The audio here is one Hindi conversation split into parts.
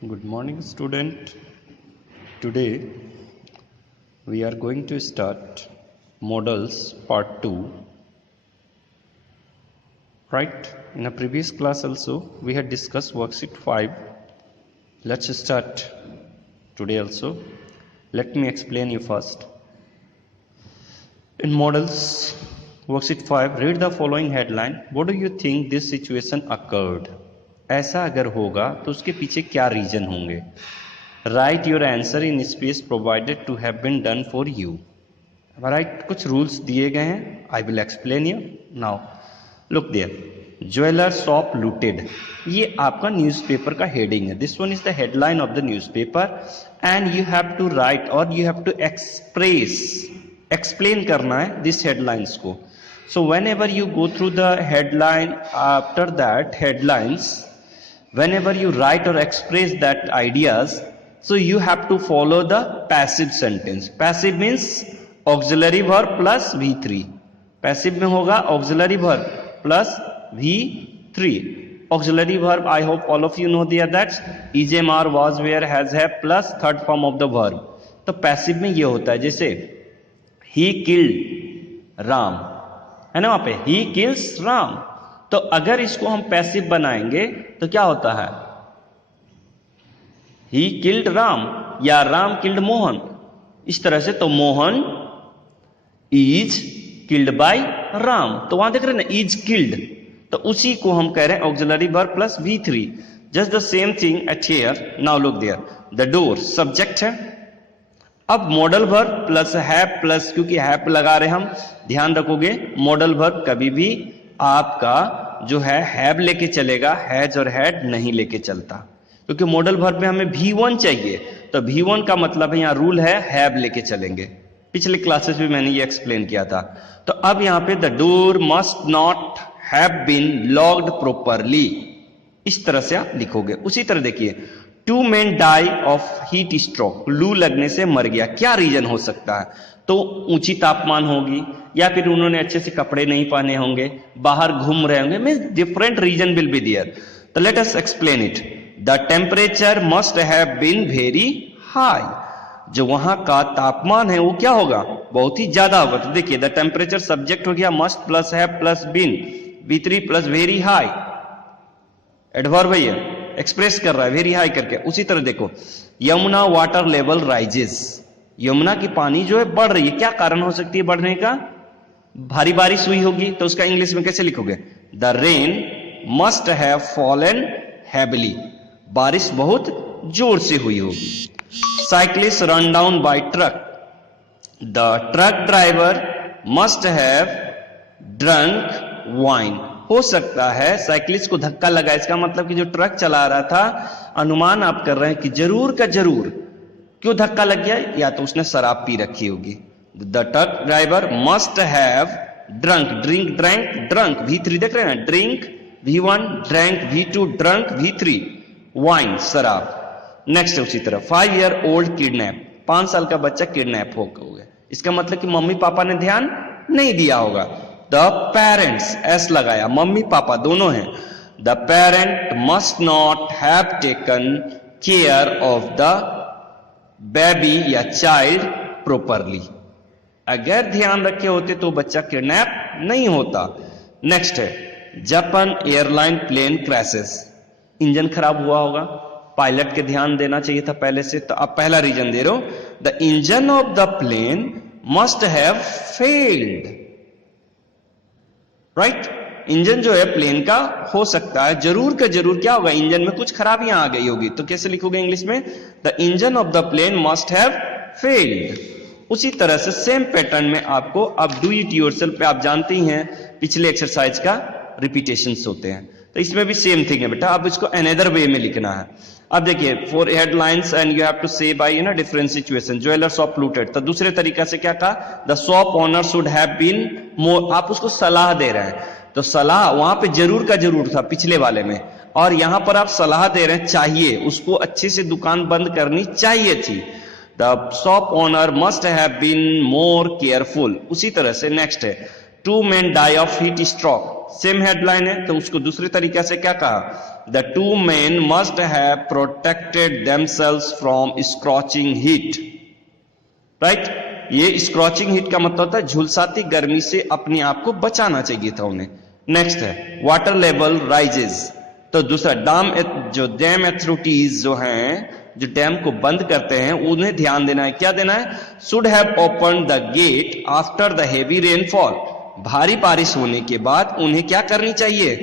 Good morning, student. Today we are going to start models part 2. Right? In a previous class also we had discussed worksheet 5. Let's start today also. Let me explain you first. In models worksheet 5, read the following headline. What do you think this situation occurred? ऐसा अगर होगा तो उसके पीछे क्या रीजन होंगे? Write your answer in space provided to have been done for you. Right, कुछ रूल्स दिए गए हैं. I will explain you now. Look there, jeweller shop looted. ये आपका न्यूज़पेपर का हेडिंग है. This one is the headline of the newspaper and you have to write और यू हैव टू एक्सप्लेन करना है दिस हेडलाइंस को. So whenever you go through the headline, after that headlines, whenever you write or express that ideas, so you have to follow the passive sentence. Passive means auxiliary verb plus V3. Passive में होगा auxiliary verb plus V3. Auxiliary verb, I hope all of you know that is, am, are, was, were, has, have plus third form of the verb. तो passive में ये होता है, जैसे he killed Ram, है ना, वहां पे he kills Ram. तो अगर इसको हम पैसिव बनाएंगे तो क्या होता है? he killed Ram या Ram killed मोहन, इस तरह से. तो Mohan is killed by Ram. तो वहां देख रहे हैं ना, is killed. तो उसी को हम कह रहे हैं auxiliary verb plus V3. just the same thing at here. now look there, the door subject है. अब modal verb plus have plus, क्योंकि हैव लगा रहे हम, ध्यान रखोगे मॉडल वर्ब कभी भी आपका जो है हैव लेके चलेगा, हैज और हैड नहीं लेके चलता, क्योंकि मॉडल वर्ब में हमें V1 चाहिए. तो V1 का मतलब है, यहाँ रूल है हैव लेके चलेंगे. पिछले क्लासेस में मैंने ये एक्सप्लेन किया था. तो अब यहाँ पे the door must not have been locked properly, इस तरह से आप लिखोगे. उसी तरह देखिए, 2 men die of heat stroke, लू लगने से मर गया. क्या रीजन हो सकता है? तो ऊंची तापमान होगी, या फिर उन्होंने अच्छे से कपड़े नहीं पहने होंगे, बाहर घूम रहे होंगे. Means different reason will be there. तो let us explain it. The temperature must have been very high. जो वहां का तापमान है वो क्या होगा? बहुत ही ज्यादा होगा. तो देखिए, द टेम्परेचर सब्जेक्ट हो गया, must plus have plus been, V3 plus very high, adverb है, एक्सप्रेस कर रहा है वेरी हाई करके. उसी तरह देखो, Yamuna water level rises, Yamuna की पानी जो है बढ़ रही है. क्या कारण हो सकती है बढ़ने का? भारी बारिश हुई होगी. तो उसका इंग्लिश में कैसे लिखोगे? The rain must have fallen heavily, बारिश बहुत जोर से हुई होगी. Cyclist run down by truck, the truck driver must have drunk wine. हो सकता है साइकिलिस्ट को धक्का लगा, इसका मतलब कि जो ट्रक चला रहा था, अनुमान आप कर रहे हैं कि जरूर का जरूर क्यों धक्का लग गया, या तो उसने शराब पी रखी होगी. The truck driver must have drunk, drink drank drunk, V3 देख रहे हैं ना, drink V1, drank V2, drunk V3, wine शराब. नेक्स्ट उसी तरह, 5 year old किडनैप, 5 साल का बच्चा किडनैप हो गया. इसका मतलब कि मम्मी पापा ने ध्यान नहीं दिया होगा. द पेरेंट्स, एस लगाया, मम्मी पापा दोनों हैं. The parent must not have taken care of the baby या चाइल्ड प्रॉपरली. अगर ध्यान रखे होते तो बच्चा किडनैप नहीं होता. नेक्स्ट है, Japan airline plane crashes, engine खराब हुआ होगा, पायलट के ध्यान देना चाहिए था पहले से. तो आप पहला रीजन दे रहे हो, the engine of the plane must have failed. Right, engine जो है प्लेन का हो सकता है जरूर का जरूर क्या होगा, इंजन में कुछ खराबियां आ गई होगी. तो कैसे लिखोगे इंग्लिश में? The engine of the plane must have failed. उसी तरह से सेम पैटर्न में आपको, अब डू इट योरसेल्फ पे आप जानते ही हैं, पिछले एक्सरसाइज का रिपीटेशंस होते हैं. तो इसमें भी सेम थिंग है बेटा, अब इसको अनदर वे में लिखना है. अब देखिए, 4 headlines and you have to say by different situation. Jeweller shop looted, तो दूसरे तरीका से क्या कहा? The shop owner should have been more. आप उसको सलाह दे रहे हैं, तो सलाह वहां पे जरूर का जरूर था पिछले वाले में, और यहां पर आप सलाह दे रहे हैं चाहिए, उसको अच्छे से दुकान बंद करनी चाहिए थी. The shop owner must have been more careful. उसी तरह से नेक्स्ट है, 2 men die of heat stroke, same headline है, तो उसको दूसरे तरीके से क्या कहा, the two men must have protected themselves from scorching heat, right. ये स्क्रॉचिंग हीट का मतलब होता है झुलसाती गर्मी से अपने आप को बचाना चाहिए था उन्हें। नेक्स्ट है वाटर लेवल राइजेस, तो दूसरा डैम अथॉरिटीज जो हैं, जो डैम को बंद करते हैं, उन्हें ध्यान देना है, क्या देना है, should have open the get after the heavy rainfall, भारी बारिश होने के बाद उन्हें क्या करनी चाहिए,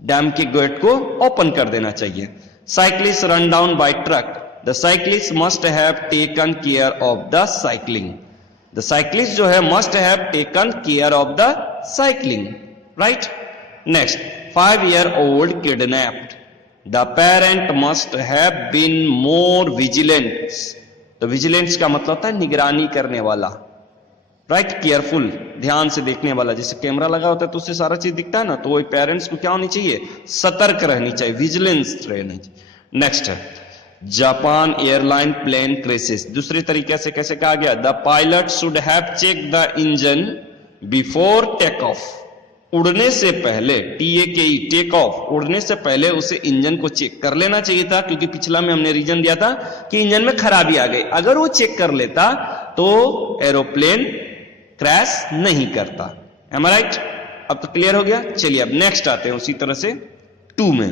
डैम के गेट को ओपन कर देना चाहिए। Cyclist run down by truck, the cyclist must have taken care of the cycling, the cyclist जो है must have taken care of the cycling, right. Next 5-year-old kidnapped, the parent must have been more vigilant, तो विजिलेंस का मतलब होता है निगरानी करने वाला, राइट, केयरफुल, ध्यान से देखने वाला, जैसे कैमरा लगा होता है तो उससे सारा चीज दिखता है ना, तो वही पेरेंट्स को क्या होनी चाहिए, सतर्क रहनी चाहिए, विजिलेंस रहनी चाहिए। नेक्स्ट है जापान एयरलाइन प्लेन क्रेसेस, दूसरे तरीके से कैसे कहा गया, the pilot should have check the engine before take off, उड़ने से पहले, टेक ऑफ, उड़ने से पहले उसे इंजन को चेक कर लेना चाहिए था, क्योंकि पिछला में हमने रीजन दिया था कि इंजन में खराबी आ गई, अगर वो चेक कर लेता तो एरोप्लेन क्रैश नहीं करता। M I right? अब तो क्लियर हो गया। चलिए अब नेक्स्ट आते हैं उसी तरह से 2 में।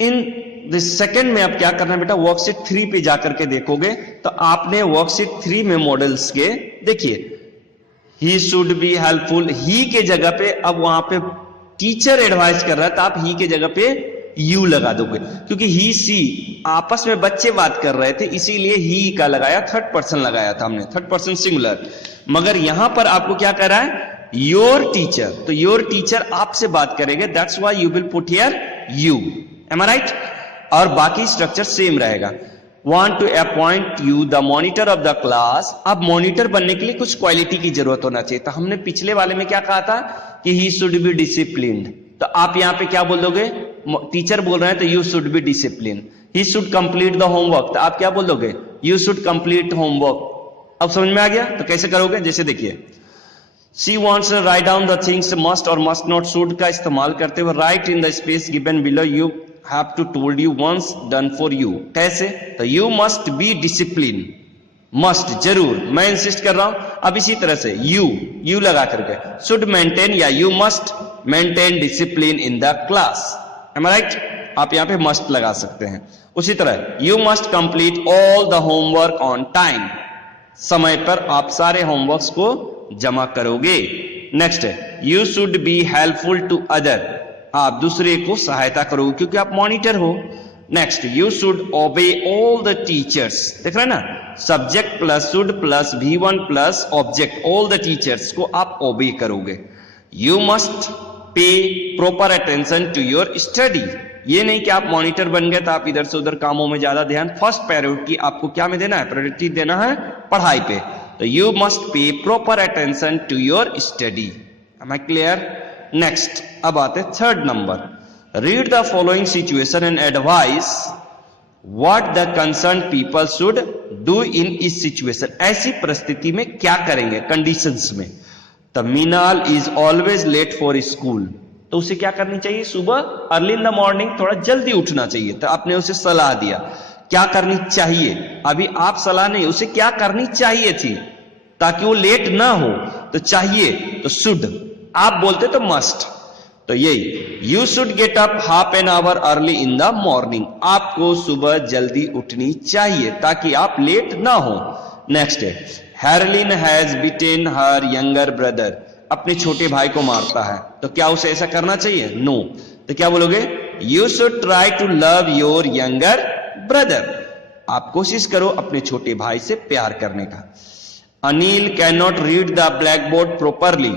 इन सेकंड में अब क्या करना है बेटा, वर्कशीट 3 पे जाकर के देखोगे तो आपने वर्कशीट 3 में मॉडल्स के देखिए, ही शुड बी हेल्पफुल, ही के जगह पे अब वहां पे टीचर एडवाइस कर रहा है तो आप ही के जगह पे यू लगा दोगे, क्योंकि ही सी आपस में बच्चे बात कर रहे थे इसीलिए ही का लगाया, थर्ड पर्सन लगाया था हमने, थर्ड पर्सन सिंगुलर। मगर यहां पर आपको क्या कर रहा है, योर टीचर, तो योर टीचर आपसे बात करेंगे, that's why you will put here you. Am I right? और बाकी स्ट्रक्चर सेम रहेगा। Want to appoint you the monitor of the class, अब मॉनिटर बनने के लिए कुछ क्वालिटी की जरूरत होना चाहिए। तो हमने पिछले वाले में क्या कहा था कि he should be disciplined, तो आप यहां पे क्या बोल दोगे, टीचर बोल रहे हैं तो you should be disciplined। he should complete the homework, तो आप क्या बोल दोगे, you should complete homework। अब समझ में आ गया? तो कैसे करोगे, जैसे देखिए, she wants to write down the things must or must not, should का इस्तेमाल करते हुए write in the space given below, you have to told you once done for you। कैसे? तो you must be disciplined, must जरूर, मैं इंसिस्ट कर रहा हूं। अब इसी तरह से you लगा करके should maintain या you must maintain discipline in the class। am I right? आप यहां पे must लगा सकते हैं। उसी तरह you must complete all the homework on time, समय पर आप सारे होमवर्क्स को जमा करोगे। नेक्स्ट है you should be helpful to other, आप दूसरे को सहायता करोगे क्योंकि आप मॉनिटर हो। Next you should obey all the teachers, देख रहे हैं ना, subject plus should plus V1 plus object, all the teachers को आप ओबे करोगे। You must pay proper attention to your study, ये नहीं कि आप मॉनिटर बन गए तो आप इधर से उधर कामों में ज्यादा ध्यान, फर्स्ट प्रायोरिटी आपको क्या में देना है, प्रायोरिटी देना है पढ़ाई पे। तो you must pay proper attention to your study. Am I clear? Next अब आते हैं third number, read the following situation and advise what the concern people should do in this situation, ऐसी परिस्थिति में क्या करेंगे, कंडीशंस में। The Meenal is always late for school, तो उसे क्या करनी चाहिए, सुबह अर्ली इन द मॉर्निंग थोड़ा जल्दी उठना चाहिए। तो आपने उसे सलाह दिया, क्या करनी चाहिए, अभी आप सलाह नहीं, उसे क्या करनी चाहिए थी ताकि वो लेट ना हो, तो चाहिए तो शुड, आप बोलते तो मस्ट। तो यही you should get up half an hour early in the morning, आपको सुबह जल्दी उठनी चाहिए ताकि आप लेट ना हो। नेक्स्ट है Herlin has beaten her younger brother, अपने छोटे भाई को मारता है, तो क्या उसे ऐसा करना चाहिए, नो। तो क्या बोलोगे, you should try to love your younger brother, आप कोशिश करो अपने छोटे भाई से प्यार करने का। Anil can not read the black board properly,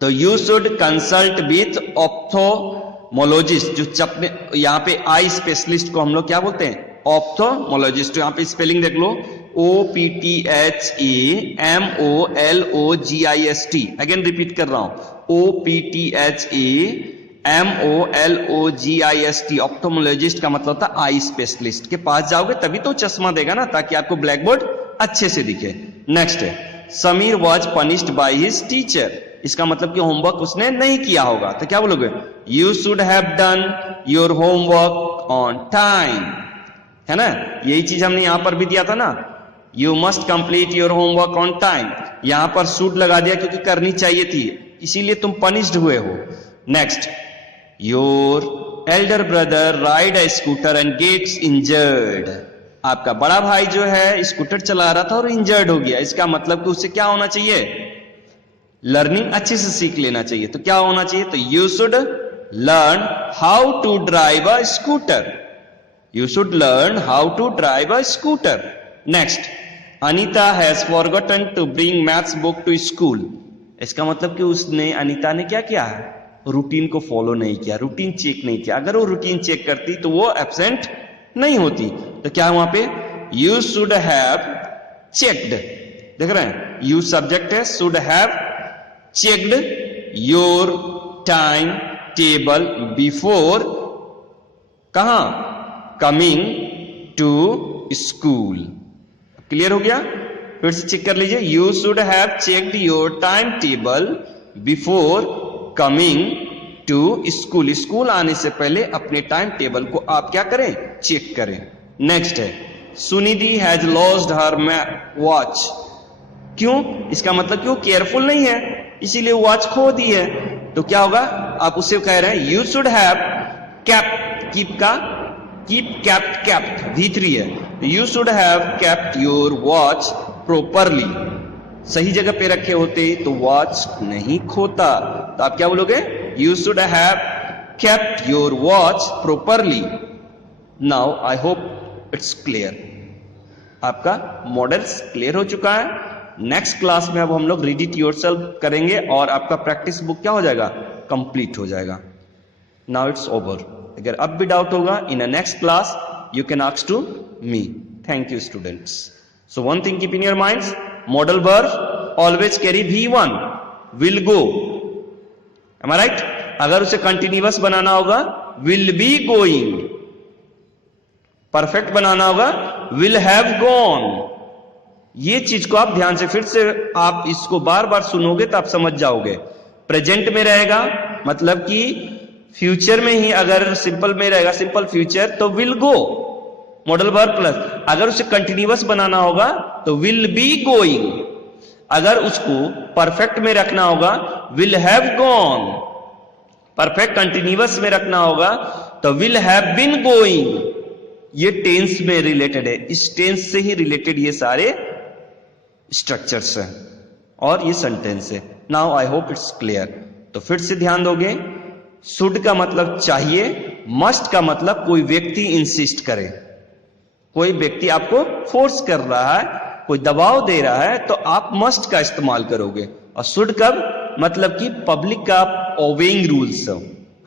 तो you should consult with ophthalmologist, जो चपने, यहाँ पे आई स्पेशलिस्ट को हम लोग क्या बोलते हैं, ऑप्थोमोलॉजिस्ट। यहाँ पे स्पेलिंग देख लो, OPTHAMOLOGIST, अगेन रिपीट कर रहा हूं, OPTHAMOLOGIST, ऑप्थोमोलॉजिस्ट का मतलब था आई स्पेशलिस्ट के पास जाओगे तभी तो चश्मा देगा ना, ताकि आपको ब्लैक बोर्ड अच्छे से दिखे। नेक्स्ट है Sameer was punished by his teacher, इसका मतलब कि होमवर्क उसने नहीं किया होगा, तो क्या बोलोगे? You should have done your homework on time, है ना? यही चीज हमने यहां पर भी दिया था ना, you must complete your homework on time. यहां पर शुड लगा दिया क्योंकि करनी चाहिए थी, इसीलिए तुम पनिश्ड हुए हो। Next, your elder brother ride a scooter and gets injured. आपका बड़ा भाई जो है स्कूटर चला रहा था और इंजर्ड हो गया, इसका मतलब कि उसे क्या होना चाहिए? लर्निंग अच्छे से सीख लेना चाहिए। तो क्या होना चाहिए? तो you should learn how to drive a scooter, you should learn how to drive a scooter. Next, Anita has forgotten to bring maths book to school. इसका मतलब कि उसने, अनीता ने क्या किया है? रूटीन को फॉलो नहीं किया, रूटीन चेक नहीं किया। अगर वो रूटीन चेक करती तो वो एब्सेंट नहीं होती। तो क्या है वहां पे? यू शुड हैव चेक्ड, देख रहे हैं, यू सब्जेक्ट है, should have checked your time table before कहां? Coming to school. क्लियर हो गया? फिर से चेक कर लीजिए, you should have checked your time table before coming to school. School आने से पहले अपने टाइम टेबल को आप क्या करें? चेक करें। नेक्स्ट है, Sunidhi has lost her watch. क्यों? इसका मतलब कि वो केयरफुल नहीं है, इसीलिए वॉच खो दी है। तो क्या होगा? आप उससे कह रहे हैं you should have kept, keep का कीप, केप्ट, केप्ट V3 है, you should have kept your watch properly. सही जगह पे रखे होते तो वॉच नहीं खोता। तो आप क्या बोलोगे? You should have kept your watch properly. Now I hope it's clear. आपका मॉडल्स क्लियर हो चुका है। नेक्स्ट क्लास में अब हम लोग रीड इट योरसेल्फ करेंगे और आपका प्रैक्टिस बुक क्या हो जाएगा? कंप्लीट हो जाएगा। Now it's over. अगर अब भी डाउट होगा in a next class you can ask to me. Thank you students. So one thing keep in your minds, modal verb always carry V1, will go, am I right? अगर उसे कंटिन्यूअस बनाना होगा will be going, परफेक्ट बनाना होगा will have gone। ये चीज को आप ध्यान से, फिर से आप इसको बार बार सुनोगे तो आप समझ जाओगे। प्रेजेंट में रहेगा मतलब कि फ्यूचर में ही, अगर सिंपल में रहेगा सिंपल फ्यूचर तो will go modal verb plus. अगर उसे कंटिन्यूअस बनाना होगा तो विल बी गोइंग। अगर उसको परफेक्ट में रखना होगा will have gone. Perfect continuous में रखना होगा तो विल हैव बीन गोइंग। ये टेंस में रिलेटेड है, इस टेंस से ही रिलेटेड ये सारे स्ट्रक्चर्स हैं और ये सेंटेंस है। Now I hope it's clear. तो फिर से ध्यान दोगे, शुड का मतलब चाहिए, मस्ट का मतलब कोई व्यक्ति इंसिस्ट करे, कोई व्यक्ति आपको फोर्स कर रहा है, कोई दबाव दे रहा है तो आप मस्ट का इस्तेमाल करोगे। और शुड कब? मतलब कि पब्लिक का ओबेइंग रूल्स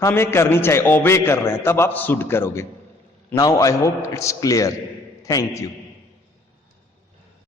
हमें करनी चाहिए, ओबे कर रहे हैं, तब आप शुड करोगे। Now I hope it's clear. Thank you.